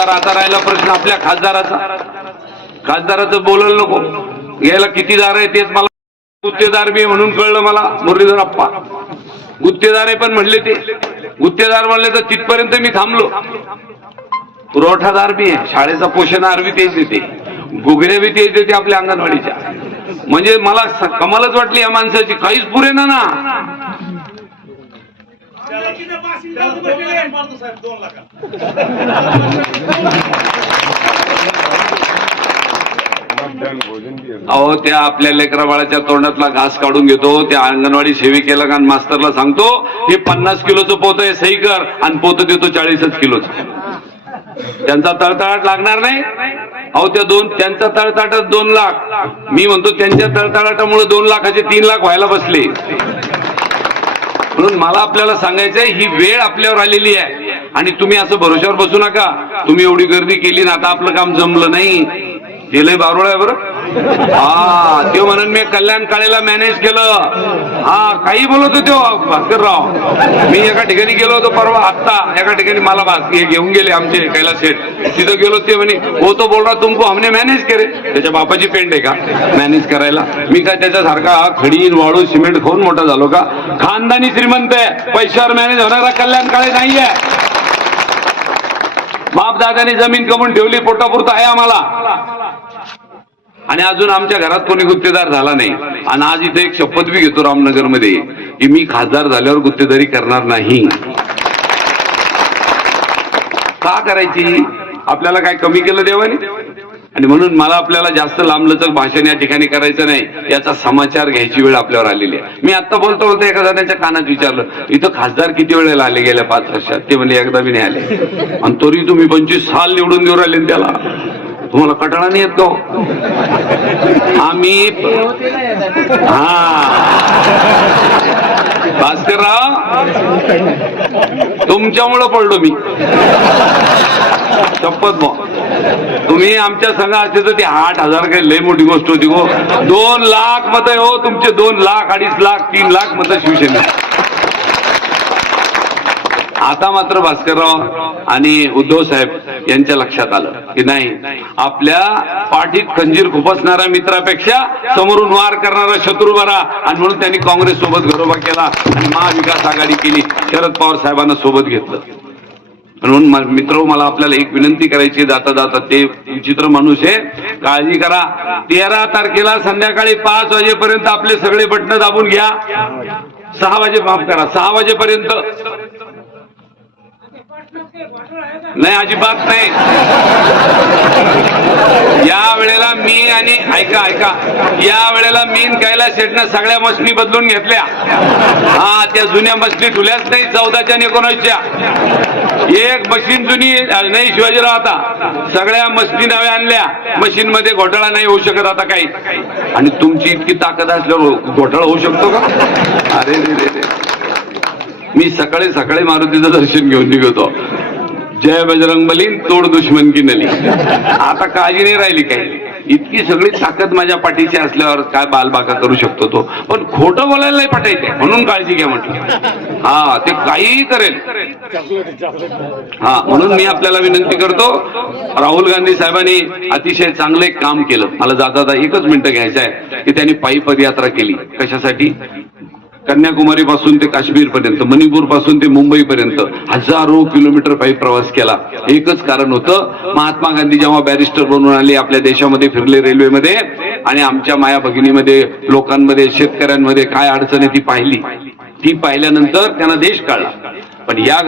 आता राहिला प्रश्न आपल्या खासदाराचं बोलायला नको. यायला किती दार आहे तेच मला, गुत्तेदार बी म्हणून कळलं मला. मुरलीधर अप्पा गुत्तेदार आहे पण म्हणले, ते गुत्तेदार म्हणले तर तिथपर्यंत मी थांबलो. पुरवठादार बी आहे, शाळेचा पोषणाहार बी तेच देते, गुगऱ्या बी तेच देते आपल्या अंगणवाडीच्या. म्हणजे मला कमालच वाटली या माणसाची, काहीच पुरे ना. अहो त्या आपल्या लेकरा बाळाच्या तोंडातला घास काढून घेतो, त्या अंगणवाडी सेविकेला आणि मास्तरला सांगतो हे 50 किलोचं पोतं आहे, सही कर, आणि पोतं देतो 40 किलोचं. त्यांचा तळतळाट लागणार नाही. अहो त्यांचा तळतळाटात 2 लाख, मी म्हणतो त्यांच्या तळतळाटामुळे 2 लाखाचे 3 लाख व्हायला बसले. म्हणून मला आपल्याला सांगायचंय, ही वेळ आपल्यावर आलेली आहे आणि तुम्ही असं भरोश्यावर बसू नका. तुम्ही एवढी गर्दी केली ना, आता आपलं काम जमलं नाही, हे लय बारोळ आहे बरं. ते म्हणून मी कल्याण काळेला मॅनेज केलं. काही बोलत होते भास्करराव. मी एका ठिकाणी गेलो होतो परवा, आत्ता एका ठिकाणी मला हे घेऊन गेले आमचे कैलास शेठ. तिथं गेलो, ते म्हणे हो तो बोल रहा तुमको हमने मॅनेज करे. त्याच्या बापाची पेंट आहे का मॅनेज करायला? मी काय त्याच्यासारखा खडी वाळू सिमेंट खाऊन मोठा झालो का? खानदानी श्रीमंत आहे, पैशावर मॅनेज होणारा कल्याण काळे नाहीये. बापदादाने जमीन कमवून ठेवली, पोटापुरतं आहे आम्हाला. आणि अजून आमच्या घरात कोणी गुत्तेदार झाला नाही. आणि आज इथे एक शपथ बी घेतो रामनगर मध्ये की मी खासदार झाल्यावर गुत्तेदारी करणार नाही. का करायची? आपल्याला काय कमी केलं देवाने? आणि म्हणून मला आपल्याला जास्त लांबलचक भाषण या ठिकाणी करायचं नाही, याचा समाचार घ्यायची वेळ आपल्यावर आलेली आहे. मी आता बोलतो एका जणाच्या कानात विचारलं, इथं खासदार किती वेळेला आले गेल्या 5 वर्षात? ते म्हणजे एकदा बी नाही आले. आणि तरी तुम्ही 25 साल निवडून देऊ राहिले त्याला. तुम्हाला कटाळा नाही येत का? आम्ही भास्करराव तुमच्यामुळं पडलो मी, शपथ मग. तुम्ही आमच्या संघ असते तर ते 8,000 काही लय मोठी गोष्ट होती हो. 2 लाख मत हो तुमचे, 2 लाख 2.5 लाख 3 लाख मत शिवसेना. आता मात्र भास्करराव आणि उद्धव साहेब यांच्या लक्षात आलं की नाही, आपल्या पाठीत खंजीर खुपसणाऱ्या मित्रापेक्षा समोरून वार करणारा शत्रू बरा. आणि म्हणून त्यांनी काँग्रेस सोबत घरोबा केला आणि महाविकास आघाडी केली, शरद पवार साहेबांना सोबत घेतलं. म्हणून मित्र, मला आपल्याला एक विनंती करायची जाता जाता, ते विचित्र माणूस आहे, काळजी करा. 13 तारखेला संध्याकाळी 5 वाजेपर्यंत आपले सगळे बटणं दाबून घ्या. 6 वाजे माफ करा, 6 वाजेपर्यंत नाही, अजिबात नाही. या वेळेला मी आणि ऐका या वेळेला मी कैलास शेठनं सगळ्या मशनी बदलून घेतल्या. त्या जुन्या मशनी ठुल्याच नाही, 14च्या आणि 19च्या. एक मशीन जुनी नाही शिवाजीराव, आता सगळ्या मशनी नव्या आणल्या. मशीन मध्ये घोटाळा नाही होऊ शकत आता काही. आणि तुमची इतकी ताकद असल्यावर घोटाळा होऊ शकतो का? अरे रे, मी सकाळी सकाळी मारुतीचं दर्शन घेऊन निघतो. जय बजरंगबली, तोड दुश्मन की नली. आता काळजी नाही राहिली काही. इतकी सगळी ताकद माझ्या पाठीची असल्यावर काय बालबाका करू शकतो तो. पण खोटं बोलायला नाही पटायचे, म्हणून काळजी घ्या म्हटलं. ते काहीही करेल. म्हणून मी आपल्याला विनंती करतो, राहुल गांधी साहेबांनी अतिशय चांगले काम केलं. मला जाता 1च मिनिटं घ्यायचं आहे की त्यांनी पायी पदयात्रा केली. कशासाठी? कन्याकुमारी पासून ते काश्मीर पर्यंत, मणिपूर पासून ते मुंबई पर्यंत हजारो किलोमीटर पायी प्रवास केला. एकच कारण होतं, महात्मा गांधी जेव्हा बॅरिस्टर बनून आले, आपल्या देशामध्ये फिरले रेल्वेमध्ये, आणि आमच्या माया भगिनीमध्ये, लोकांमध्ये, शेतकऱ्यांमध्ये काय अडचण आहे ती पाहिली. ती पाहिल्यानंतर त्यांना देश कळला. पण या